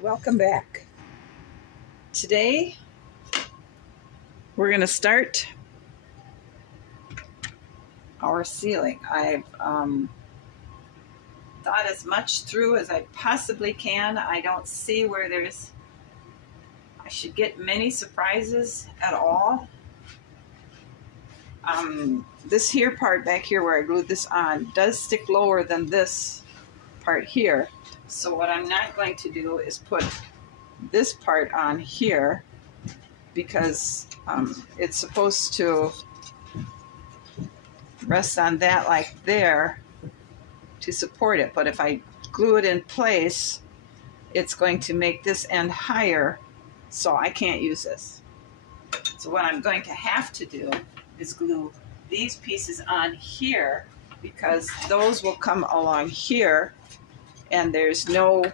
Welcome back. Today we're going to start our ceiling. I've thought as much through as I possibly can. I don't see where I should get many surprises at all. This here part back here where I glued this on does stick lower than this part here. So what I'm not going to do is put this part on here because it's supposed to rest on that like there to support it. But if I glue it in place, it's going to make this end higher, so I can't use this. So what I'm going to have to do is glue these pieces on here because those will come along here and there's no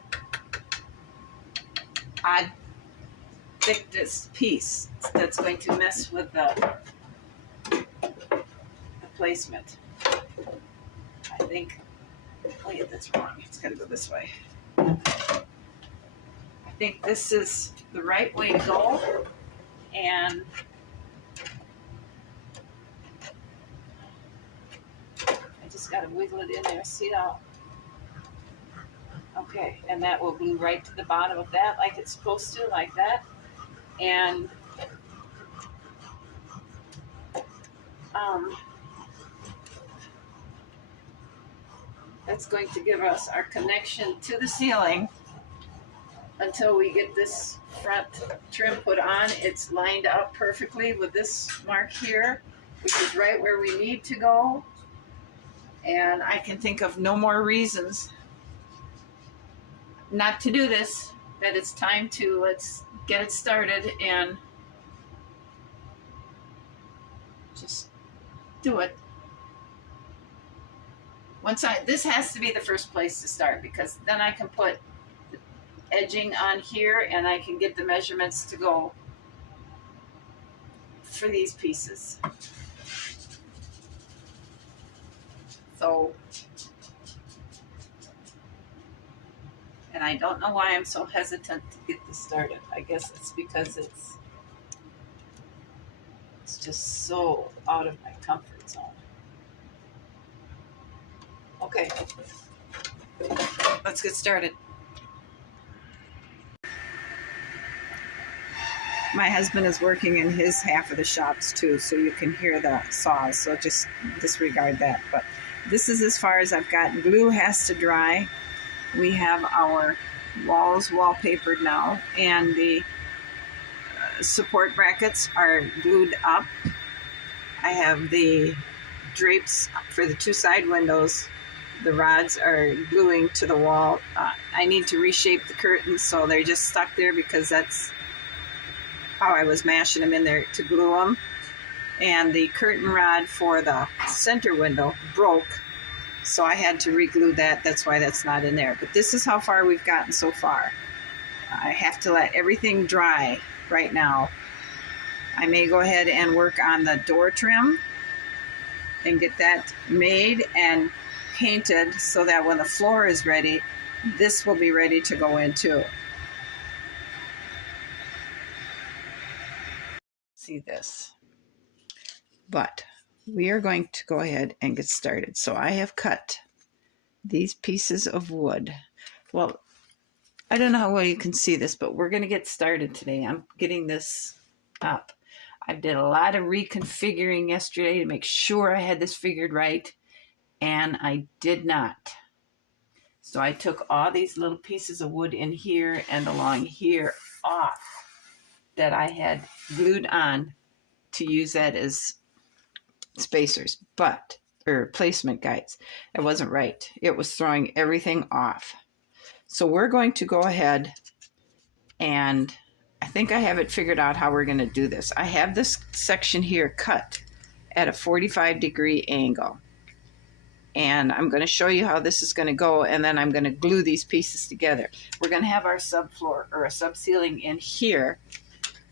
odd thickness piece that's going to mess with the placement. I think, look at this wrong, it's gonna go this way. I think this is the right way to go, and I just gotta wiggle it in there, see how, okay, and that will glue right to the bottom of that like it's supposed to, like that. And that's going to give us our connection to the ceiling until we get this front trim put on. It's lined up perfectly with this mark here, which is right where we need to go. And I can think of no more reasons not to do this, that it's time to, let's get it started and just do it. This has to be the first place to start because then I can put the edging on here and I can get the measurements to go for these pieces. So, and I don't know why I'm so hesitant to get this started. I guess it's because it's just so out of my comfort zone. Okay, let's get started. My husband is working in his half of the shops too, so you can hear the saws, so just disregard that. But this is as far as I've gotten. Glue has to dry. We have our walls wallpapered now, and the support brackets are glued up. I have the drapes for the two side windows. The rods are gluing to the wall. I need to reshape the curtains so they're just stuck there because that's how I was mashing them in there to glue them. And the curtain rod for the center window broke, so I had to re-glue that. That's why that's not in there. But this is how far we've gotten so far. I have to let everything dry right now. I may go ahead and work on the door trim and get that made and painted so that when the floor is ready, this will be ready to go in too. See this. But we are going to go ahead and get started. So I have cut these pieces of wood. Well, I don't know how well you can see this, but we're going to get started today. I'm getting this up. I did a lot of reconfiguring yesterday to make sure I had this figured right, and I did not. So I took all these little pieces of wood in here and along here off that I had glued on to use that as spacers, or placement guides. It wasn't right. It was throwing everything off. So we're going to go ahead, and I think I have it figured out how we're going to do this. I have this section here cut at a 45-degree angle. And I'm going to show you how this is going to go, and then I'm going to glue these pieces together. We're going to have our subfloor or a subceiling in here,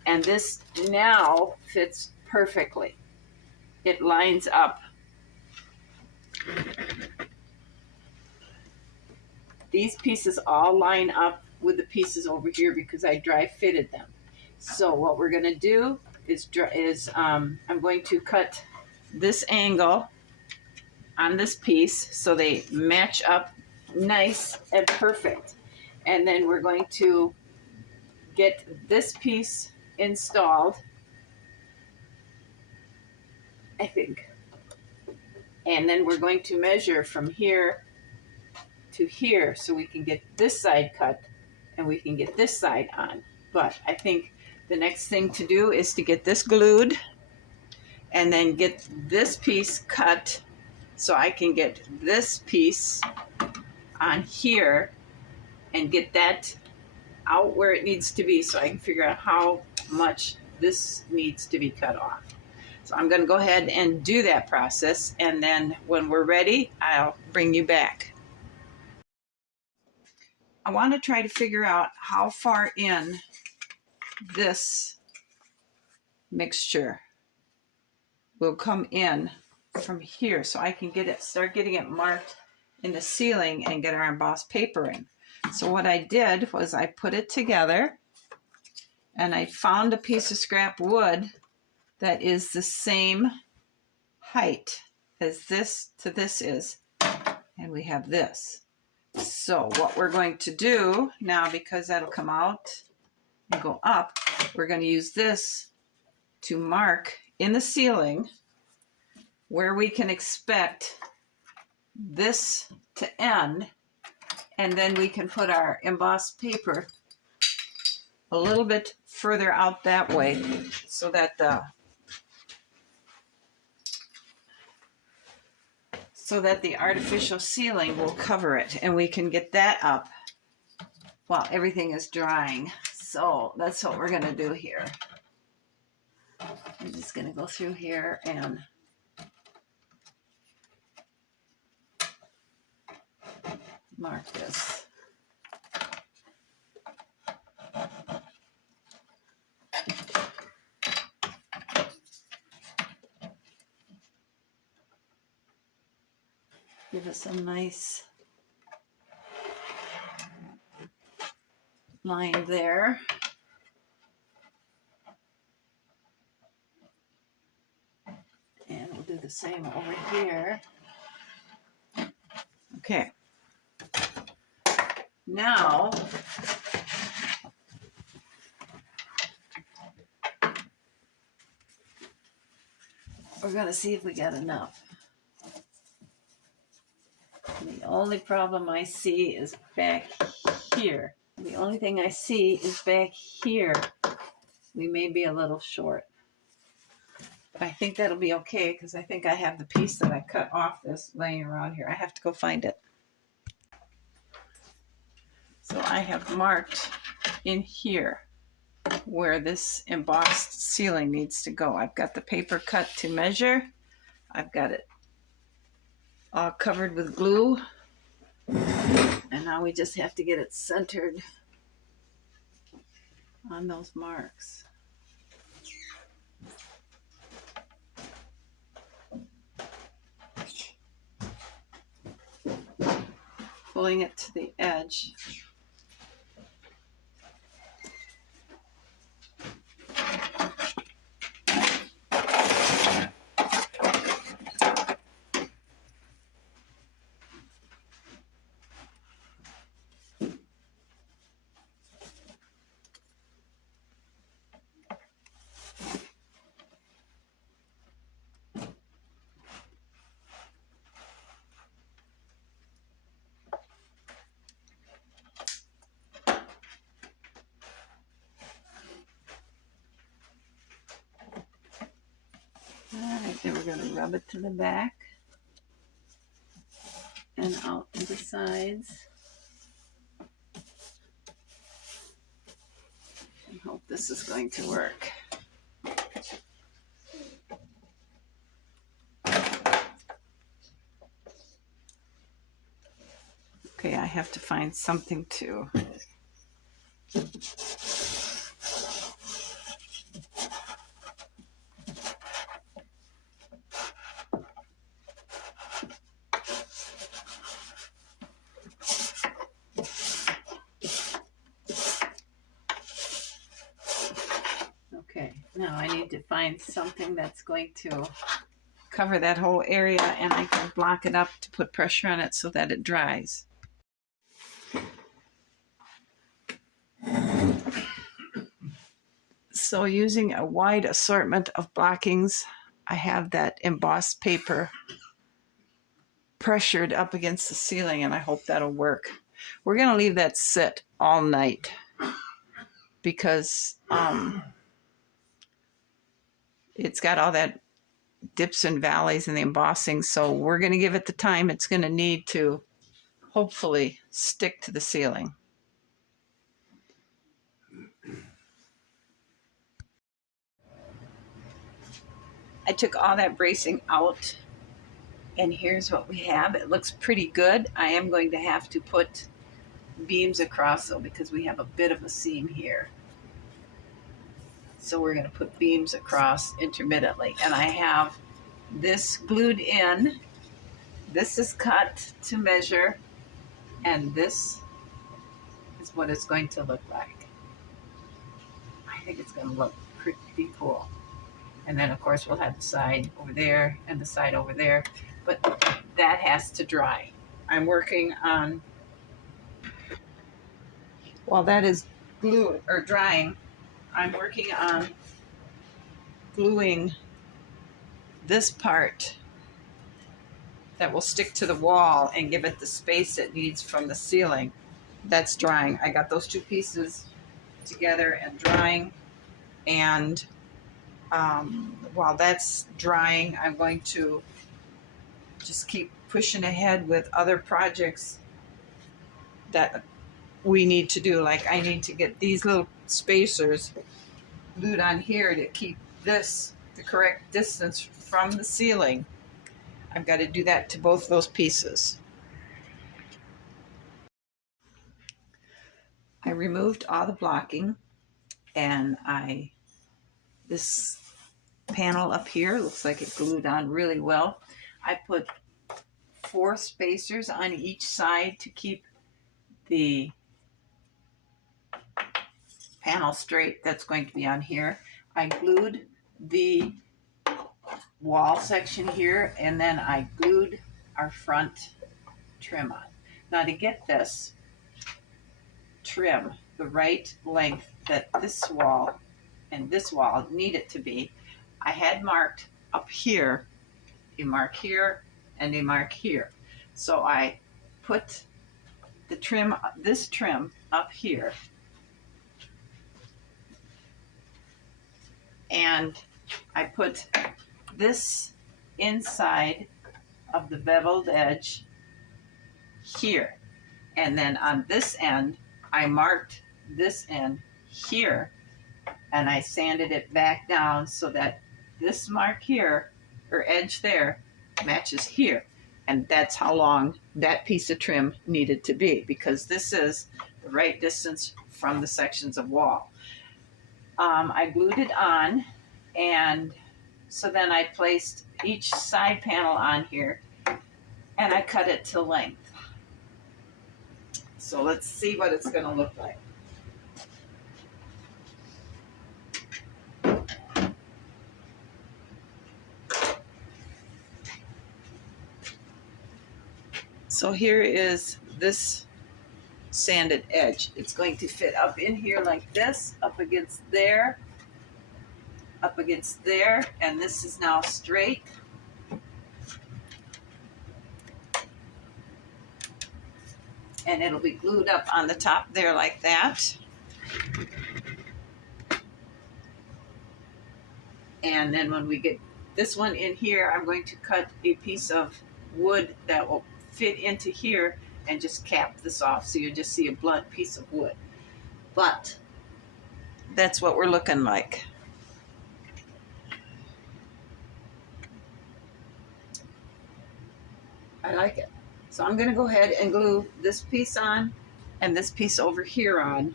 and this now fits perfectly. It lines up. These pieces all line up with the pieces over here because I dry fitted them. So what we're going to do is I'm going to cut this angle on this piece so they match up nice and perfect. And then we're going to get this piece installed, I think. And then we're going to measure from here to here so we can get this side cut and we can get this side on. But I think the next thing to do is to get this glued and then get this piece cut so I can get this piece on here and get that out where it needs to be so I can figure out how much this needs to be cut off. So I'm going to go ahead and do that process, and then when we're ready, I'll bring you back. I want to try to figure out how far in this mixture will come in from here so I can get it, start getting it marked in the ceiling and get our embossed paper in. So what I did was I put it together and I found a piece of scrap wood that is the same height as this to this is, and we have this. So what we're going to do now, because that'll come out and go up, we're going to use this to mark in the ceiling where we can expect this to end, and then we can put our embossed paper a little bit further out that way so that the artificial ceiling will cover it, and we can get that up while everything is drying. So that's what we're going to do here. I'm just going to go through here and mark this. Give us a nice line there. And we'll do the same over here. Okay. Now, we're going to see if we got enough. The only problem I see is back here. The only thing I see is back here. We may be a little short. But I think that'll be okay because I think I have the piece that I cut off this laying around here. I have to go find it. So I have marked in here where this embossed ceiling needs to go. I've got the paper cut to measure. I've got it all covered with glue. And now we just have to get it centered on those marks. Pulling it to the edge. Alright, then we're going to rub it to the back and out to the sides. And hope this is going to work. Okay, I have to find something to Okay, now I need to find something that's going to cover that whole area, and I can block it up to put pressure on it so that it dries. So using a wide assortment of blockings, I have that embossed paper pressured up against the ceiling, and I hope that'll work. We're going to leave that sit all night because it's got all that dips and valleys in the embossing, so we're going to give it the time it's going to need to hopefully stick to the ceiling. I took all that bracing out, and here's what we have. It looks pretty good. I am going to have to put beams across though because we have a bit of a seam here. So we're going to put beams across intermittently, and I have this glued in. This is cut to measure, and this is what it's going to look like. I think it's going to look pretty cool. And then of course we'll have the side over there and the side over there, but that has to dry. I'm working on, while that is drying, I'm working on gluing this part that will stick to the wall and give it the space it needs from the ceiling. That's drying. I got those two pieces together and drying, and while that's drying, I'm going to just keep pushing ahead with other projects that we need to do. Like I need to get these little spacers glued on here to keep this the correct distance from the ceiling. I've got to do that to both those pieces. I removed all the blocking, and this panel up here looks like it glued on really well. I put 4 spacers on each side to keep the panel straight that's going to be on here. I glued the wall section here, and then I glued our front trim on. Now to get this trim the right length that this wall and this wall need it to be, I had marked up here, a mark here and a mark here. So I put the trim, this trim up here, and I put this inside of the beveled edge here. And then on this end, I marked this end here, and I sanded it back down so that this mark here, or edge there, matches here. And that's how long that piece of trim needed to be, because this is the right distance from the sections of wall. I glued it on, and so then I placed each side panel on here, and I cut it to length. So let's see what it's going to look like. So here is this sanded edge. It's going to fit up in here like this, up against there, and this is now straight. And it'll be glued up on the top there like that. And then when we get this one in here, I'm going to cut a piece of wood that will fit into here and just cap this off, so you just see a blunt piece of wood. But that's what we're looking like. I like it. So I'm going to go ahead and glue this piece on and this piece over here on.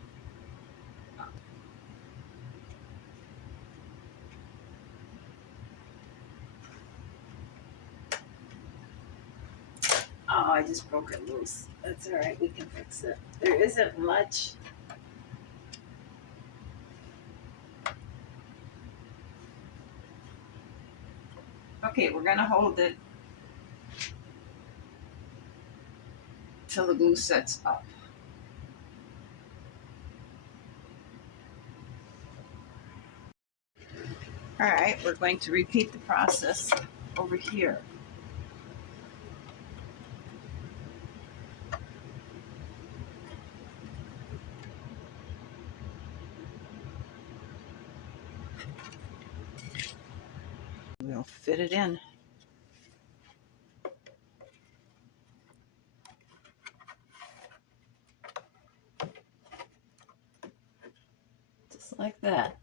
Oh, I just broke it loose. That's all right. We can fix it. There isn't much. Okay, we're going to hold it till the glue sets up. All right, we're going to repeat the process over here. We'll fit it in. Just like that.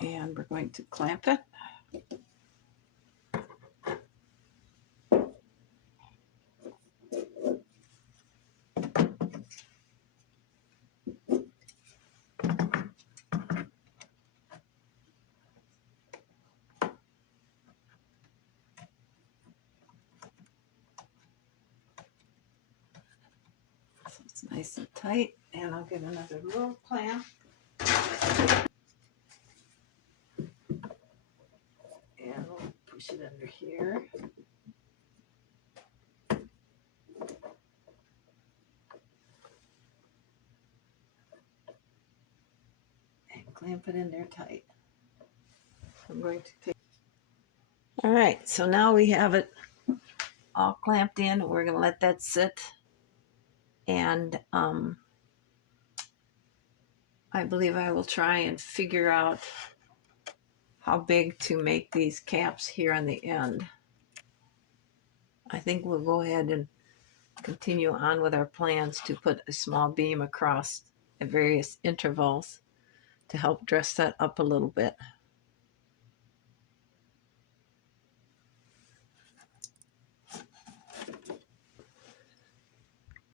And we're going to clamp it. So it's nice and tight. And I'll get another little clamp. And we'll push it under here. And clamp it in there tight. I'm going to take. All right, so now we have it all clamped in. We're going to let that sit. And I believe I will try and figure out how big to make these caps here on the end. I think we'll go ahead and continue on with our plans to put a small beam across at various intervals to help dress that up a little bit.